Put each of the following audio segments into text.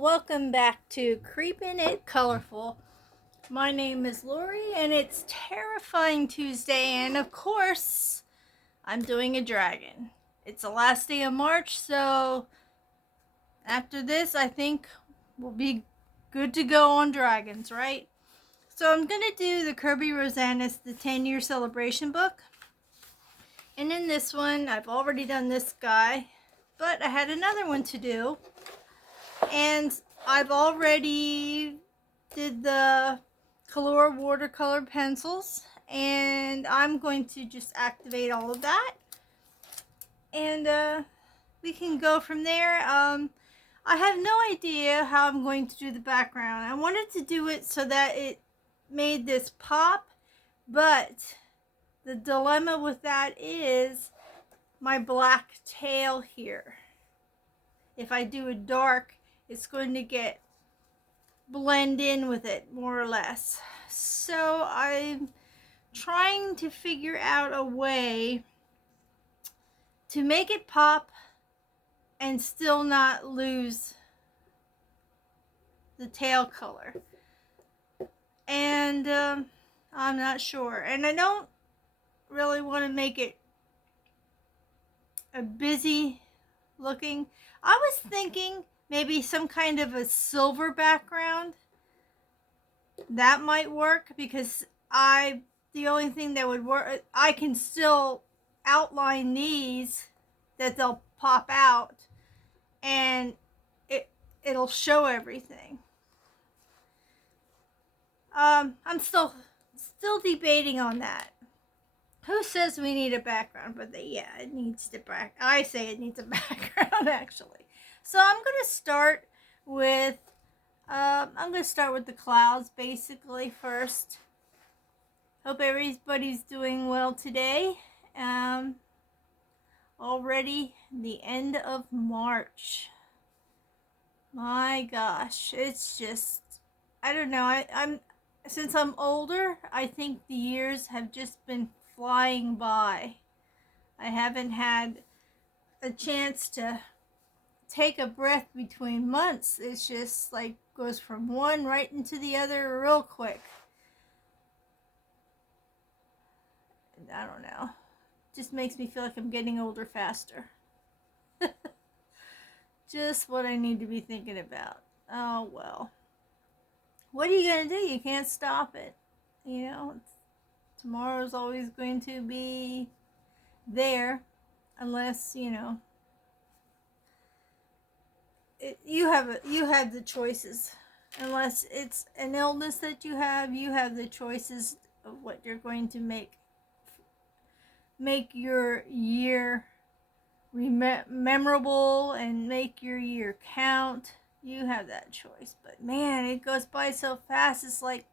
Welcome back to Creepin' It Colorful. My name is Lori, and it's Terrifying Tuesday, and of course, I'm doing a dragon. It's the last day of March, so after this, I think we'll be good to go on dragons, right? So I'm gonna do the Kerby Rosanes, the 10-year celebration book. And in this one, I've already done this guy, but I had another one to do. And I've already did the color watercolor pencils, and I'm going to just activate all of that, and we can go from there. I have no idea how I'm going to do the background. I wanted to do it so that it made this pop, but the dilemma with that is my black tail here. If I do it dark, it's going to blend in with it more or less. So I'm trying to figure out a way to make it pop and still not lose the tail color. And I'm not sure. And I don't really want to make it a busy looking. I was thinking maybe some kind of a silver background. That might work because the only thing that would work, I can still outline these that they'll pop out, and it'll show everything. I'm still debating on that. Who says we need a background? But it needs the back. I say it needs a background actually. So I'm gonna start with the clouds basically first. Hope everybody's doing well today. Already the end of March. My gosh, it's just, I don't know. Since I'm older, I think the years have just been flying by. I haven't had a chance to take a breath between months. It's just like goes from one right into the other real quick. I don't know. Just makes me feel like I'm getting older faster. Just what I need to be thinking about. Oh well. What are you gonna do? You can't stop it. You know, tomorrow's always going to be there, unless you have the choices. Unless it's an illness that you have the choices of what you're going to make your year memorable and make your year count. You have that choice. But man, it goes by so fast. It's like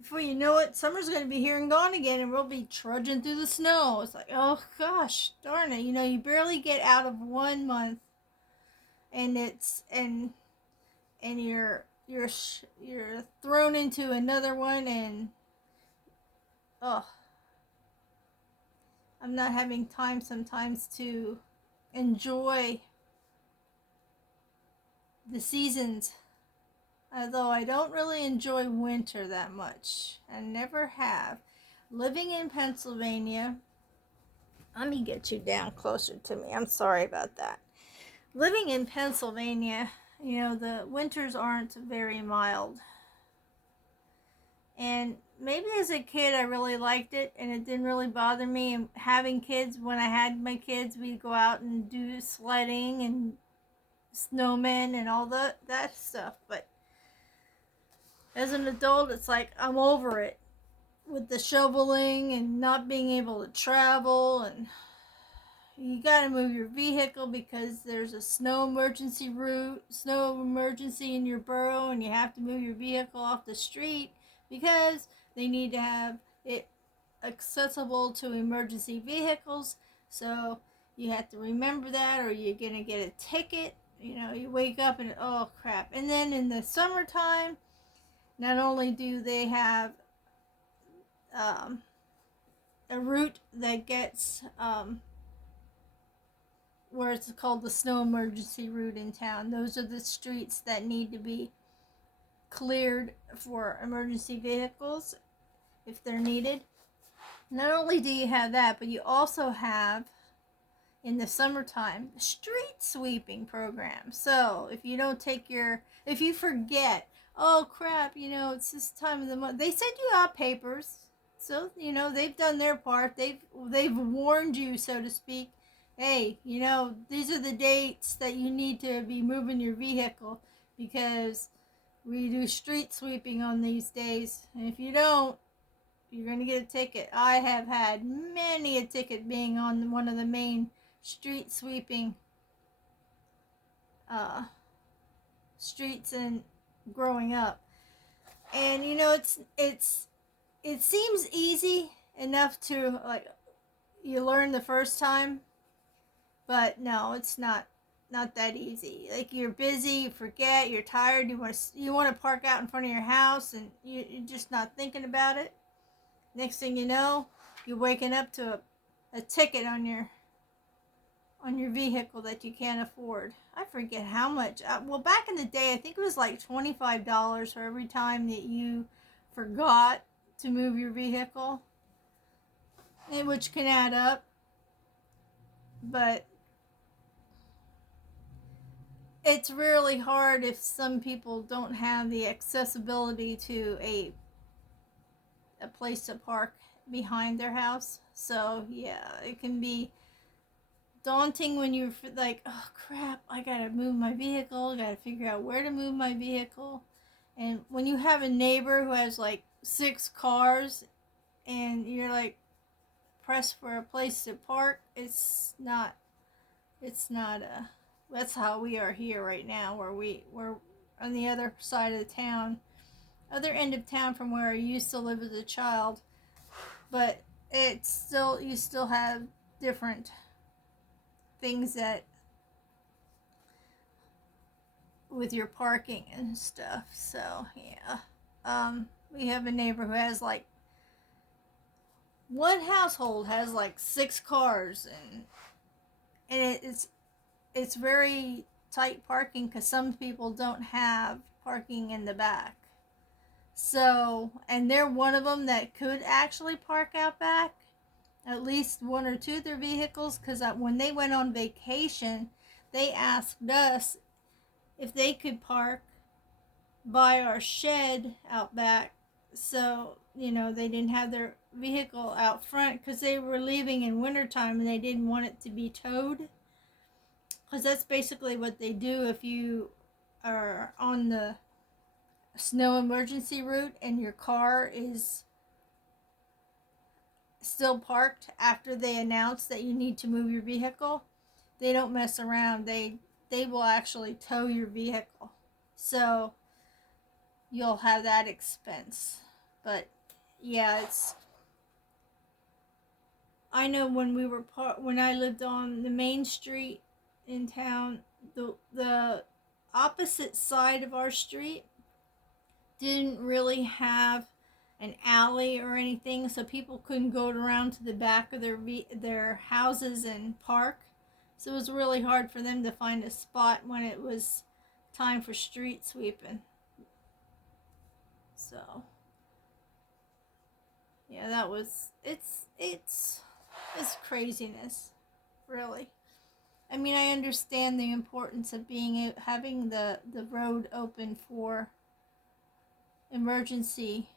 before you know it, summer's going to be here and gone again, and we'll be trudging through the snow. It's like, oh gosh, darn it. You barely get out of 1 month, and you're thrown into another one, and oh, I'm not having time sometimes to enjoy the seasons. Although I don't really enjoy winter that much. I never have. Living in Pennsylvania, let me get you down closer to me. I'm sorry about that. Living in Pennsylvania, the winters aren't very mild. And maybe as a kid I really liked it and it didn't really bother me. And having kids, when I had my kids, we'd go out and do sledding and snowmen and all that stuff. But as an adult, it's like I'm over it with the shoveling and not being able to travel, and you gotta move your vehicle because there's a snow emergency in your borough, and you have to move your vehicle off the street because they need to have it accessible to emergency vehicles. So you have to remember that, or you're gonna get a ticket. You wake up and oh crap. And then in the summertime, not only do they have a route that gets where it's called the snow emergency route in town. Those are the streets that need to be cleared for emergency vehicles if they're needed. Not only do you have that, but you also have, in the summertime, street sweeping program. So if you don't take if you forget, oh crap, it's this time of the month, they send you out papers. So, they've done their part. They've warned you, so to speak. Hey, these are the dates that you need to be moving your vehicle because we do street sweeping on these days. And if you don't, you're going to get a ticket. I have had many a ticket being on one of the main street sweeping streets and growing up. And it seems easy enough to, like, you learn the first time, but no, it's not that easy. Like, you're busy, you forget, you're tired, you want to park out in front of your house, and you're just not thinking about it. Next thing you know, you're waking up to a ticket on your vehicle that you can't afford. I forget how much. Well, back in the day, I think it was like $25 for every time that you forgot to move your vehicle, which can add up. But it's really hard if some people don't have the accessibility to a place to park behind their house. So yeah, it can be daunting when you're like, oh crap, I gotta move my vehicle, I gotta figure out where to move my vehicle. And when you have a neighbor who has like 6 cars and you're like pressed for a place to park, it's not that's how we are here right now, where we're on the other side of the town, other end of town from where I used to live as a child. But you still have different things that with your parking and stuff. So yeah, we have a neighbor who has like, one household has like 6 cars, and it's very tight parking because some people don't have parking in the back. So, and they're one of them that could actually park out back, at least 1 or 2 of their vehicles, because when they went on vacation, they asked us if they could park by our shed out back, so they didn't have their vehicle out front, because they were leaving in wintertime and they didn't want it to be towed, because that's basically what they do if you are on the snow emergency route and your car is still parked after they announce that you need to move your vehicle. They don't mess around. They will actually tow your vehicle. So you'll have that expense. But yeah, I know when I lived on the main street in town, the opposite side of our street didn't really have an alley or anything, so people couldn't go around to the back of their houses and park. So it was really hard for them to find a spot when it was time for street sweeping. So yeah, it's craziness, really. I mean, I understand the importance of having the road open for emergency,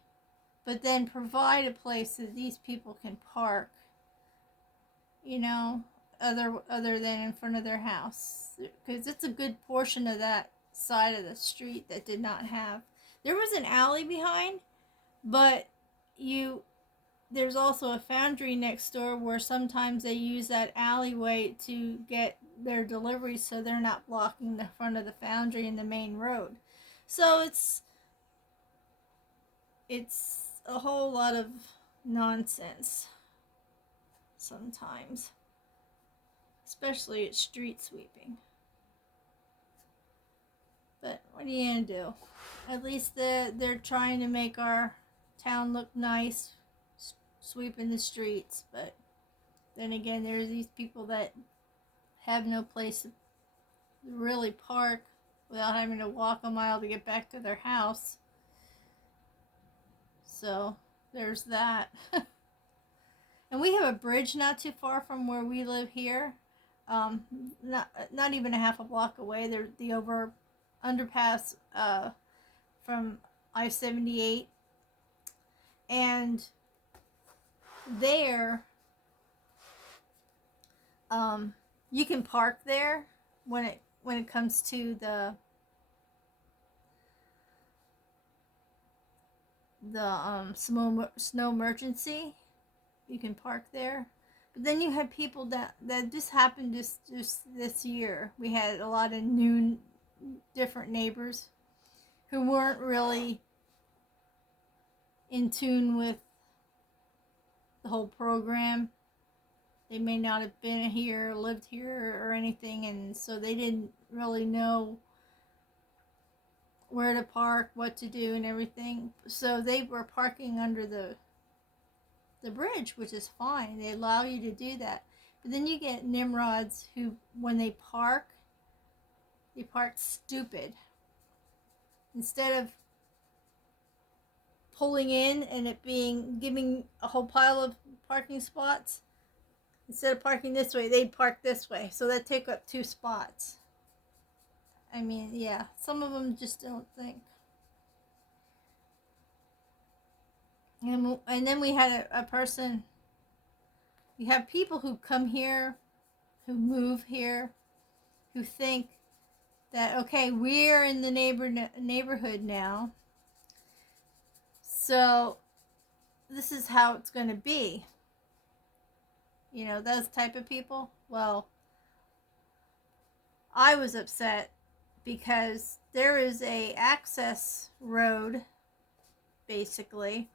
but then provide a place that these people can park, other than in front of their house, because it's a good portion of that side of the street that did not have. There was an alley behind, but there's also a foundry next door where sometimes they use that alleyway to get their deliveries, so they're not blocking the front of the foundry and the main road. So it's a whole lot of nonsense sometimes, especially at street sweeping. But what are you gonna do? At least they're trying to make our town look nice, sweeping the streets. But then again, there's these people that have no place to really park without having to walk a mile to get back to their house. So there's that. And we have a bridge not too far from where we live here. Not even a half a block away. There's the underpass from I-78, and there you can park there when it comes to the snow emergency. You can park there. But then you had people that just happened just this year. We had a lot of new different neighbors who weren't really in tune with the whole program. They may not have been here, lived here, or anything, and so they didn't really know where to park, what to do, and everything. So they were parking under the bridge, which is fine. They allow you to do that. But then you get nimrods who, when they park stupid. Instead of pulling in and it giving a whole pile of parking spots, instead of parking this way, they'd park this way. So that take up 2 spots. I mean, yeah, some of them just don't think. And then we had a person, we have people who come here, who move here, who think that, okay, we're in the neighborhood now, so this is how it's going to be. You know, those type of people. Well, I was upset because there is a access road, basically,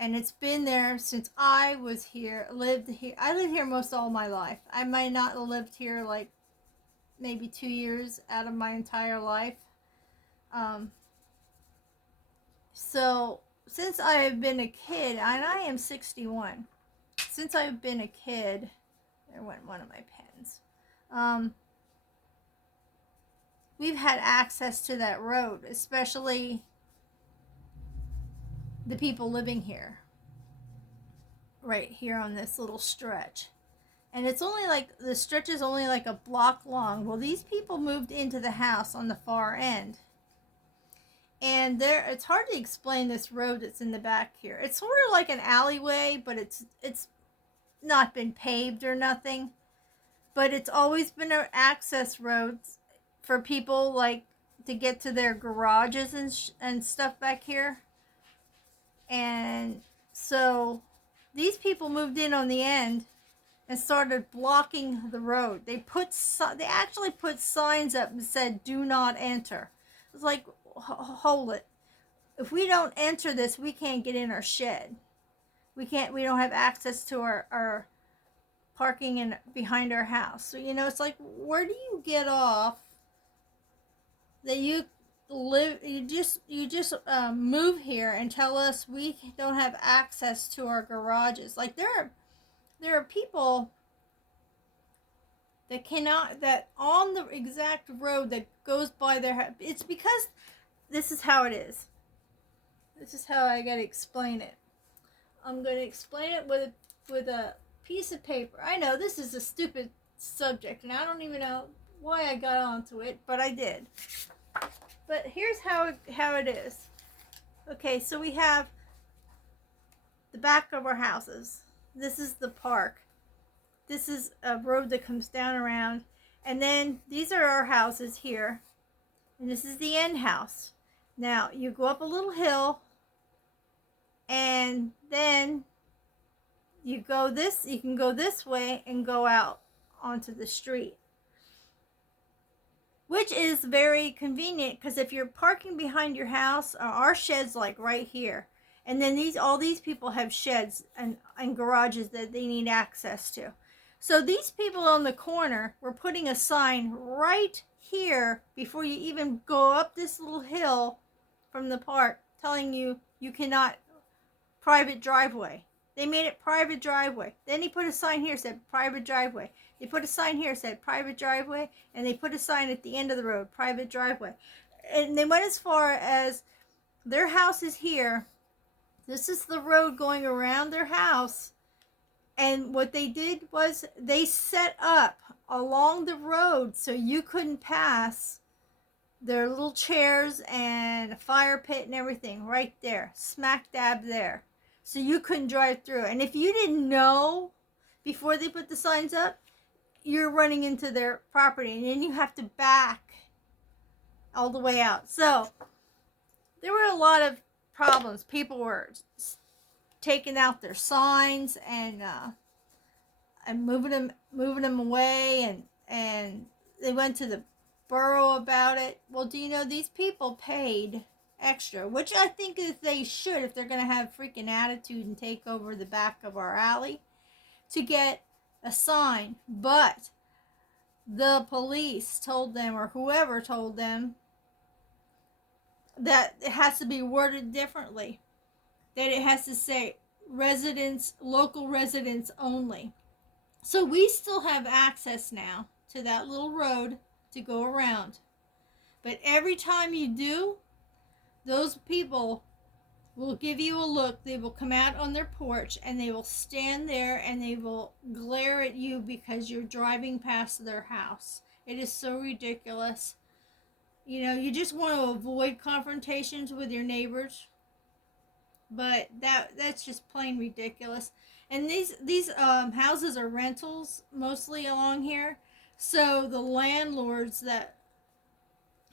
and it's been there since I was here, lived here. I lived here most all my life. I might not have lived here like maybe 2 years out of my entire life. So since I have been a kid, and I am 61, since I've been a kid, there went one of my pens. We've had access to that road, especially the people living here, right here on this little stretch. And it's only like, the stretch is only like a block long. Well, these people moved into the house on the far end. And it's hard to explain this road that's in the back here. It's sort of like an alleyway, but it's not been paved or nothing. But it's always been an access road for people, like, to get to their garages and stuff back here. And so these people moved in on the end and started blocking the road. They actually put signs up and said, "Do not enter." It's like, hold it. If we don't enter this, we can't get in our shed. We don't have access to our parking behind our house. So, you know, it's like, where do you get off that you just move here and tell us we don't have access to our garages? Like, there are people that on the exact road that goes by their house. It's because this is how it is. This is how I gotta explain it. I'm gonna explain it with a piece of paper. I know this is a stupid subject, and I don't even know why I got onto it, but I did. But here's how it is. Okay, so we have the back of our houses. This is the park. This is a road that comes down around. And then these are our houses here. And this is the end house. Now, you go up a little hill, and then you can go this way and go out onto the street. Which is very convenient, because if you're parking behind your house, our shed's like right here. And then all these people have sheds and garages that they need access to. So these people on the corner were putting a sign right here before you even go up this little hill from the park, telling you cannot private driveway. They made it private driveway. Then he put a sign here said private driveway. They put a sign here said private driveway, and they put a sign at the end of the road, private driveway. And they went as far as their house is here. This is the road going around their house. And what they did was they set up along the road so you couldn't pass their little chairs and a fire pit and everything right there, smack dab there. So you couldn't drive through. And if you didn't know before they put the signs up, you're running into their property, and then you have to back all the way out. So there were a lot of problems. People were taking out their signs and moving them away, and they went to the borough about it. Well, do you know these people paid extra, which I think is they should if they're going to have freaking attitude and take over the back of our alley, to get a sign. But the police told them, or whoever told them, that it has to be worded differently, that it has to say residents, local residents only. So we still have access now to that little road to go around. But every time you do, those people will give you a look. They will come out on their porch and they will stand there and they will glare at you because you're driving past their house. It is so ridiculous. You know, you just want to avoid confrontations with your neighbors, but that's just plain ridiculous. And these houses are rentals mostly along here, so the landlords that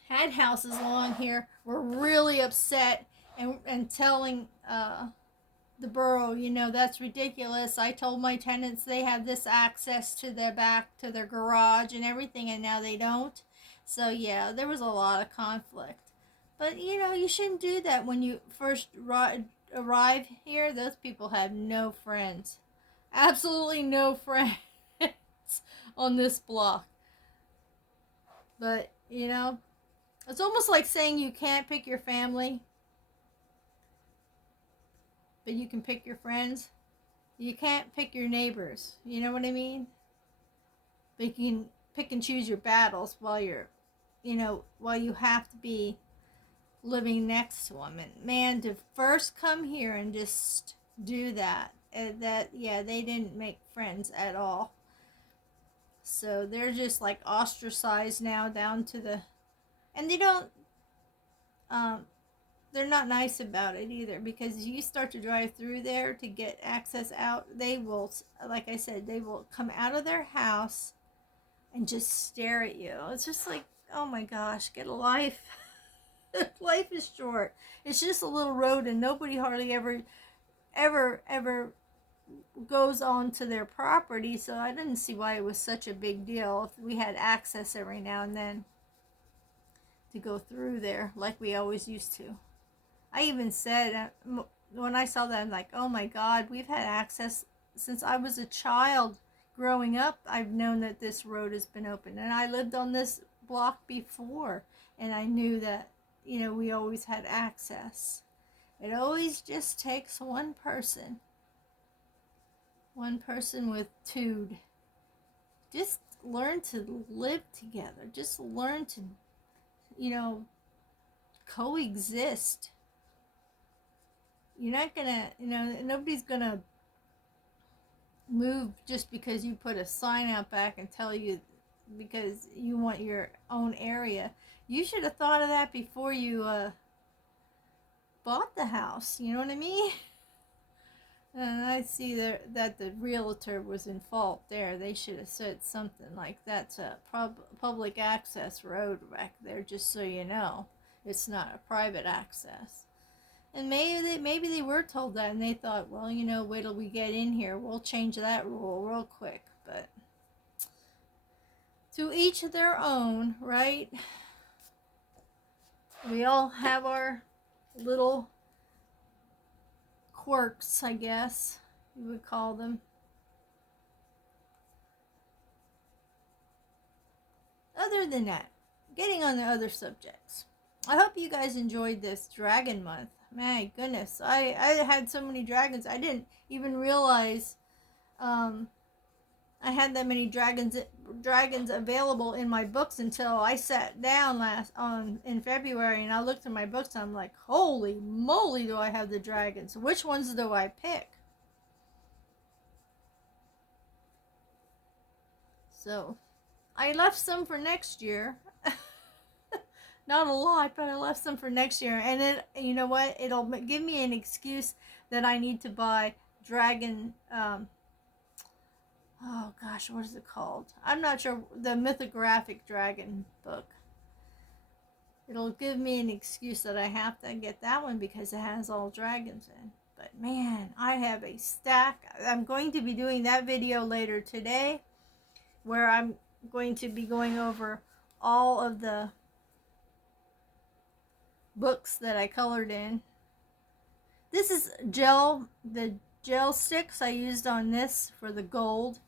had houses along here were really upset and telling the borough, you know, that's ridiculous. I told my tenants they have this access to their back, to their garage and everything, and now they don't. So yeah, there was a lot of conflict. But you know, you shouldn't do that when you first arrive here. Those people have no friends. Absolutely no friends on this block. But, you know, it's almost like saying you can't pick your family, but you can pick your friends. You can't pick your neighbors. You know what I mean? But you can pick and choose your battles while you're, you know, while you have to be living next to them. And man, to first come here and just do that, yeah, they didn't make friends at all. So they're just like ostracized now down to the, and they don't, they're not nice about it either, because you start to drive through there to get access out, they will, like I said, they will come out of their house and just stare at you. It's just like, oh my gosh, get a life. Life is short. It's just a little road, and nobody hardly ever goes on to their property, so I didn't see why it was such a big deal if we had access every now and then to go through there like we always used to. I even said, when I saw that, I'm like, oh my God, we've had access since I was a child. Growing up, I've known that this road has been open, and I lived on this block before, and I knew that, you know, we always had access. It always just takes one person with tude. Just learn to live together. Just learn to, you know, coexist. You're not gonna, you know, nobody's gonna move just because you put a sign out back and tell you because you want your own area. You should have thought of that before you bought the house. You know what I mean? And I see that the realtor was in fault there. They should have said something like, that's a public access road back there, just so you know. It's not a private access. And maybe they were told that, and they thought, well, you know, wait till we get in here. We'll change that rule real quick. But to each their own, right? We all have our little quirks, I guess you would call them. Other than that, getting on to other subjects. I hope you guys enjoyed this Dragon Month. My goodness, I had so many dragons. I didn't even realize I had that many dragons available in my books until I sat down in February and I looked at my books and I'm like, holy moly, do I have the dragons? Which ones do I pick? So I left some for next year. Not a lot, but I left some for next year. And you know what? It'll give me an excuse that I need to buy dragon. Oh gosh, what is it called? I'm not sure. The mythographic dragon book. It'll give me an excuse that I have to get that one because it has all dragons in. But man, I have a stack. I'm going to be doing that video later today where I'm going to be going over all of the books that I colored in. This is the gel sticks I used on this for the gold.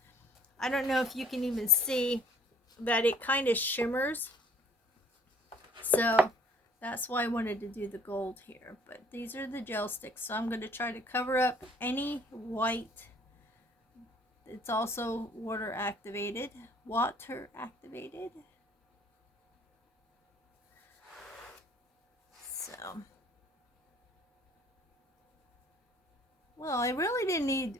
I don't know if you can even see that it kind of shimmers. So that's why I wanted to do the gold here. But these are the gel sticks. So I'm going to try to cover up any white. It's also water activated. So, well, I really didn't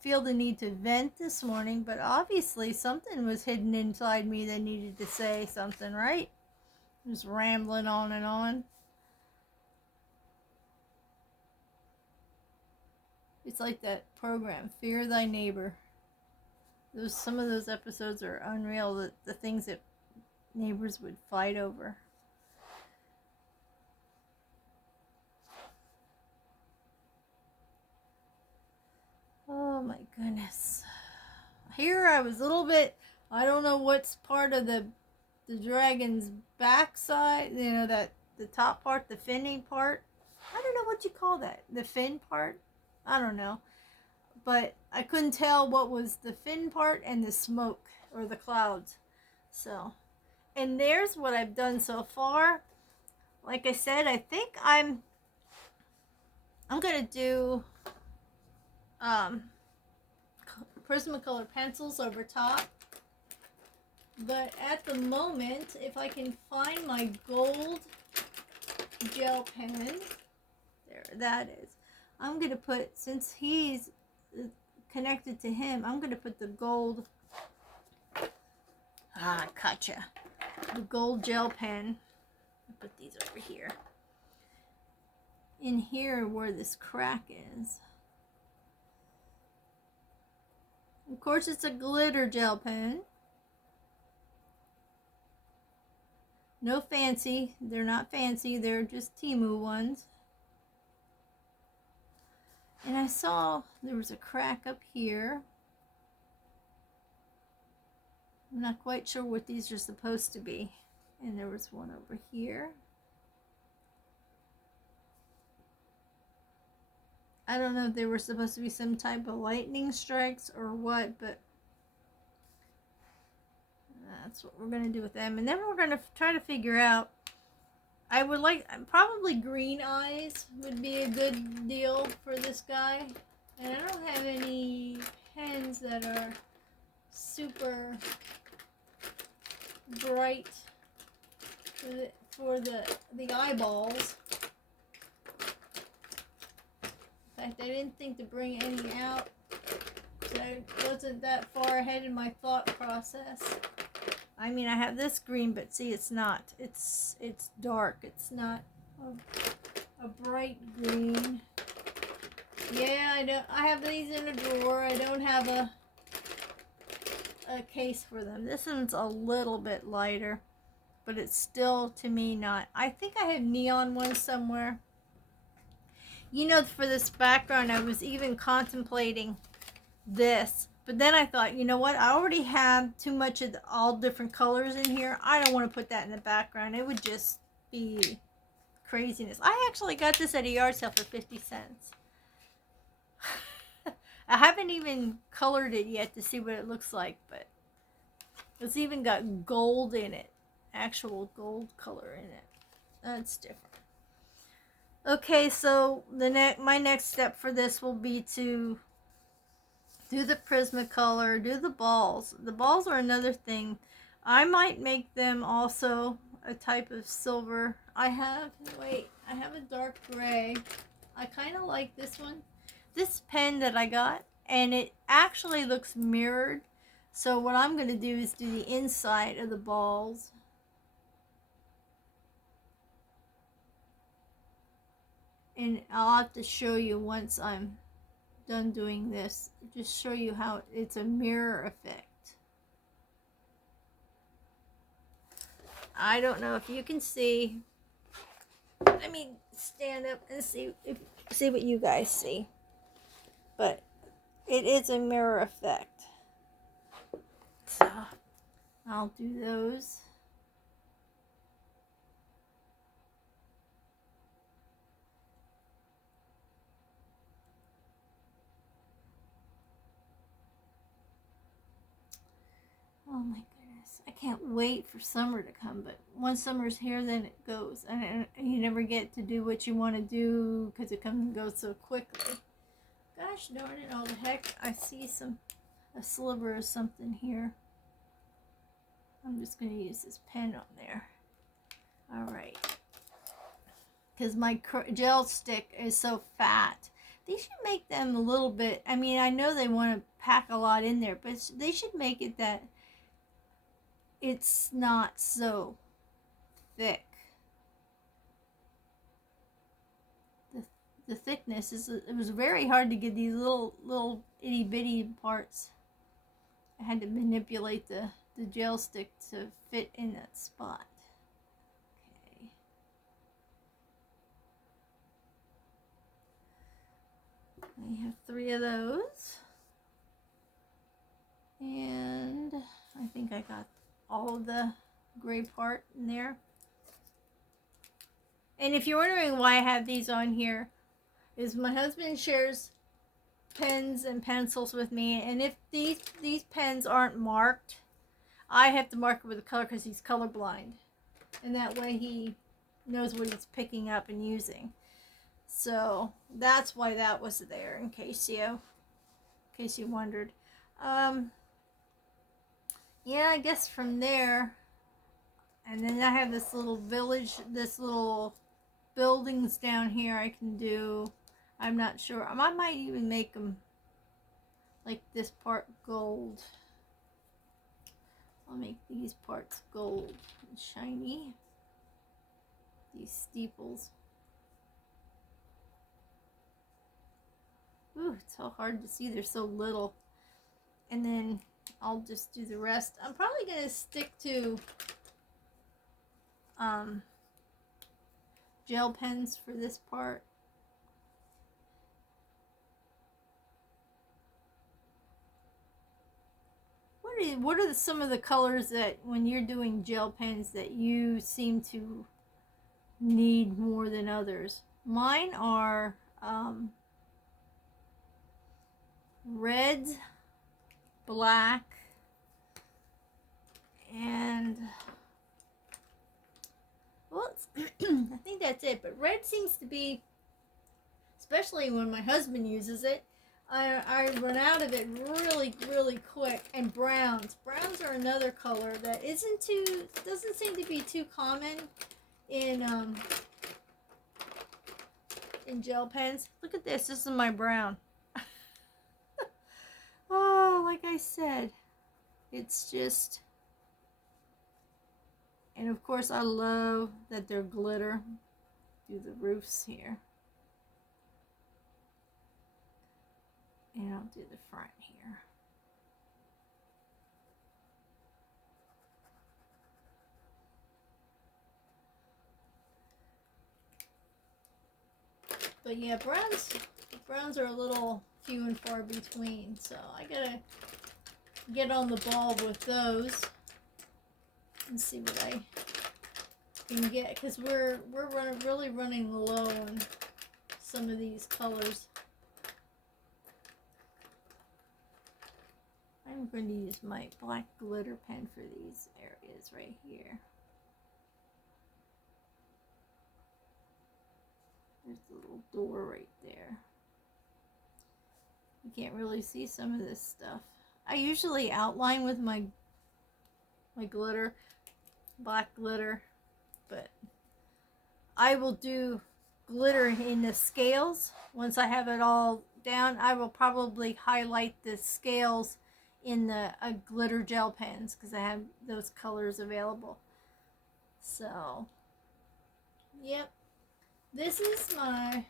feel the need to vent this morning, but obviously something was hidden inside me that needed to say something, right? Just rambling on and on. It's like that program, Fear Thy Neighbor. Some of those episodes are unreal, the things that neighbors would fight over. Oh my goodness. Here I was a little bit, I don't know what's part of the dragon's backside, you know, that the top part, the finning part. I don't know what you call that. The fin part? I don't know. But I couldn't tell what was the fin part and the smoke or the clouds. So, and there's what I've done so far. Like I said, I think I'm gonna do Prismacolor pencils over top. But at the moment, if I can find my gold gel pen, there, that is. I'm going to put, since he's connected to him, I'm going to put the gold, gotcha, the gold gel pen. I'll put these over here. In here where this crack is. Of course, it's a glitter gel pen. No fancy. They're not fancy. They're just Temu ones. And I saw there was a crack up here. I'm not quite sure what these are supposed to be. And there was one over here. I don't know if they were supposed to be some type of lightning strikes or what, but that's what we're going to do with them. And then we're going to try to figure out, I would like, probably green eyes would be a good deal for this guy. And I don't have any pens that are super bright for the eyeballs. In fact, I didn't think to bring any out, so I wasn't that far ahead in my thought process. I mean, I have this green, but see, it's not. It's dark. It's not a bright green. Yeah, I have these in a drawer. I don't have a case for them. This one's a little bit lighter, but it's still, to me, not. I think I have neon ones somewhere. You know, for this background, I was even contemplating this. But then I thought, you know what? I already have too much of all different colors in here. I don't want to put that in the background. It would just be craziness. I actually got this at a yard sale for 50 cents. I haven't even colored it yet to see what it looks like. But it's even got gold in it. Actual gold color in it. That's different. Okay, so my next step for this will be to do the Prismacolor, do the balls. The balls are another thing. I might make them also a type of silver. I have a dark gray. I kind of like this one. This pen that I got, and it actually looks mirrored. So what I'm going to do is do the inside of the balls. And I'll have to show you once I'm done doing this. Just show you how it's a mirror effect. I don't know if you can see. Let me stand up and see what you guys see. But it is a mirror effect. So I'll do those. Oh my goodness. I can't wait for summer to come, but once summer's here, then it goes. And you never get to do what you want to do because it comes and goes so quickly. Gosh darn it, all the heck. I see a sliver of something here. I'm just going to use this pen on there. Alright. Because my gel stick is so fat. They should make them a little bit, I mean, I know they want to pack a lot in there, but they should make it that it's not so thick. The thickness is, it was very hard to get these little itty bitty parts. I had to manipulate the gel stick to fit in that spot. Okay. We have 3 of those. And I think I got all of the gray part in there. And if you're wondering why I have these on here, is my husband shares pens and pencils with me, and if these pens aren't marked, I have to mark it with a color because he's colorblind, and that way he knows what he's picking up and using. So that's why that was there, in case you wondered. Yeah, I guess from there, and then I have this little village, this little buildings down here I can do. I'm not sure. I might even make them like this part gold. I'll make these parts gold and shiny. These steeples. Ooh, it's so hard to see. They're so little. And then I'll just do the rest. I'm probably going to stick to gel pens for this part. What are some of the colors that when you're doing gel pens that you seem to need more than others? Mine are red, black, and well, I think that's it. But red seems to be, especially when my husband uses it, I run out of it really quick. And browns are another color that doesn't seem to be too common in gel pens. Look at this. This is my brown. Oh, like I said, it's just, and of course I love that they're glitter. Do the roofs here. And I'll do the front here. But yeah, browns are a little few and far between, so I gotta get on the ball with those and see what I can get, because we're really running low on some of these colors. I'm going to use my black glitter pen for these areas right here. There's the little door right there. You can't really see some of this stuff. I usually outline with my glitter, black glitter, but I will do glitter in the scales. Once I have it all down, I will probably highlight the scales in the glitter gel pens because I have those colors available. So, yep. This is my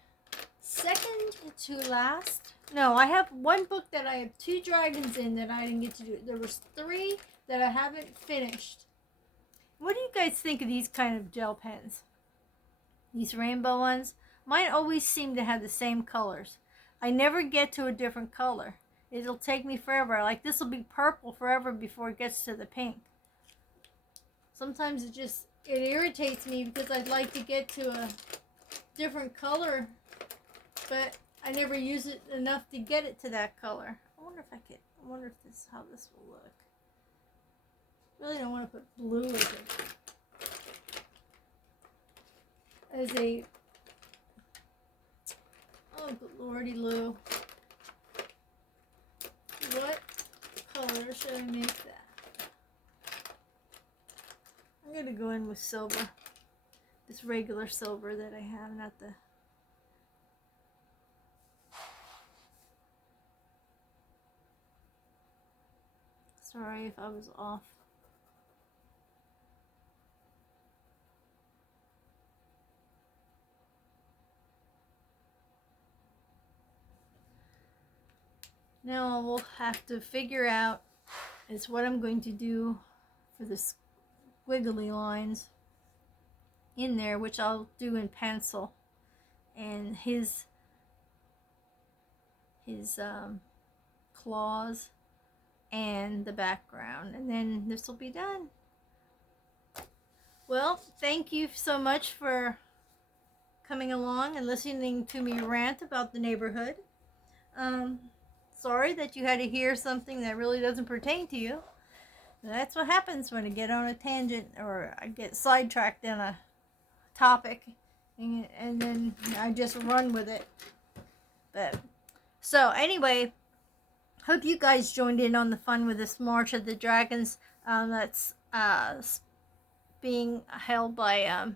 second to last. No, I have one book that I have 2 dragons in that I didn't get to do. There was 3 that I haven't finished. What do you guys think of these kind of gel pens? These rainbow ones? Mine always seem to have the same colors. I never get to a different color. It'll take me forever. Like this will be purple forever before it gets to the pink. Sometimes it irritates me because I'd like to get to a different color, but I never use it enough to get it to that color. I wonder if how this will look. Really don't want to put blue as a oh good lordy Lou. What color should I make that? I'm gonna go in with silver. This regular silver that I have, not the sorry if I was off. Now we'll have to figure out is what I'm going to do for the squiggly lines in there, which I'll do in pencil, and his claws and the background, and then this will be done. Well, thank you so much for coming along and listening to me rant about the neighborhood. Sorry that you had to hear something that really doesn't pertain to you. That's what happens when I get on a tangent or I get sidetracked in a topic, and then I just run with it. But so anyway, hope you guys joined in on the fun with this March of the Dragons that's being held by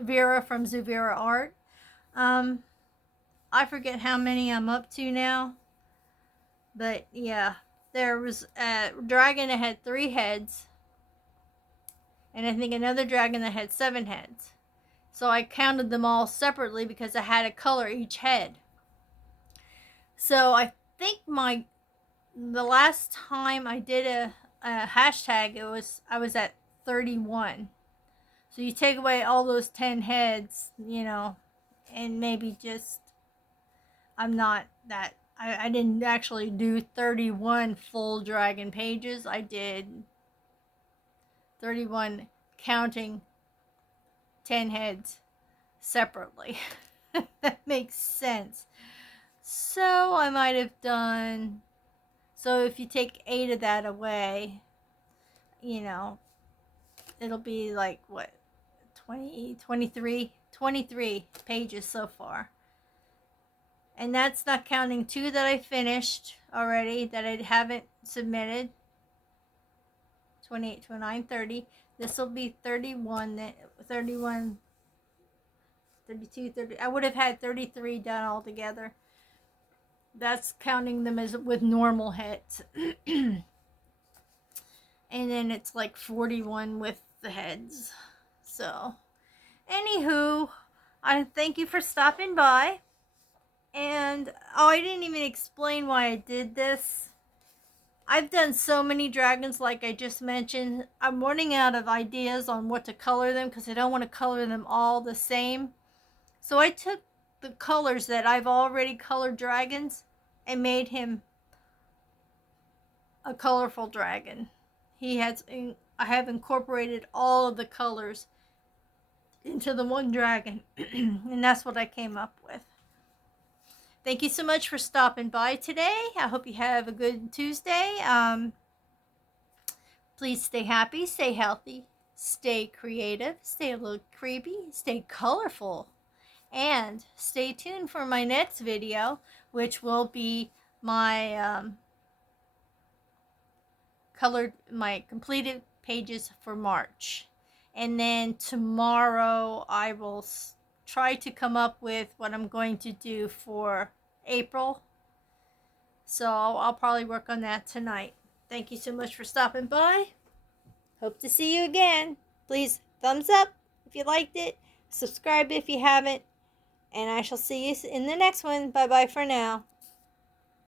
Vera from Zuvera Art. I forget how many I'm up to now, but yeah, there was a dragon that had 3 heads, and I think another dragon that had 7 heads. So I counted them all separately because I had to color each head. So I think the last time I did a hashtag, I was at 31. So you take away all those 10 heads, and maybe just I'm not that I didn't actually do 31 full dragon pages. I did 31 counting 10 heads separately. That makes sense. So I might have done, so if you take 8 of that away, it'll be like what, 23 pages so far. And that's not counting 2 that I finished already that I haven't submitted. 28, 29, 30. This will be 31, 31, 32, 30. I would have had 33 done altogether. That's counting them as with normal heads. And then it's like 41 with the heads. So, anywho, I thank you for stopping by. And, I didn't even explain why I did this. I've done so many dragons like I just mentioned. I'm running out of ideas on what to color them because I don't want to color them all the same. So I took the colors that I've already colored dragons and made him a colorful dragon. I have incorporated all of the colors into the one dragon. And that's what I came up with. Thank you so much for stopping by today. I hope you have a good Tuesday. Please stay happy, stay healthy, stay creative, stay a little creepy, stay colorful, And stay tuned for my next video, which will be my my completed pages for March. And then tomorrow I will try to come up with what I'm going to do for April. So I'll probably work on that tonight. Thank you so much for stopping by. Hope to see you again. Please thumbs up if you liked it. Subscribe if you haven't. And I shall see you in the next one. Bye bye for now.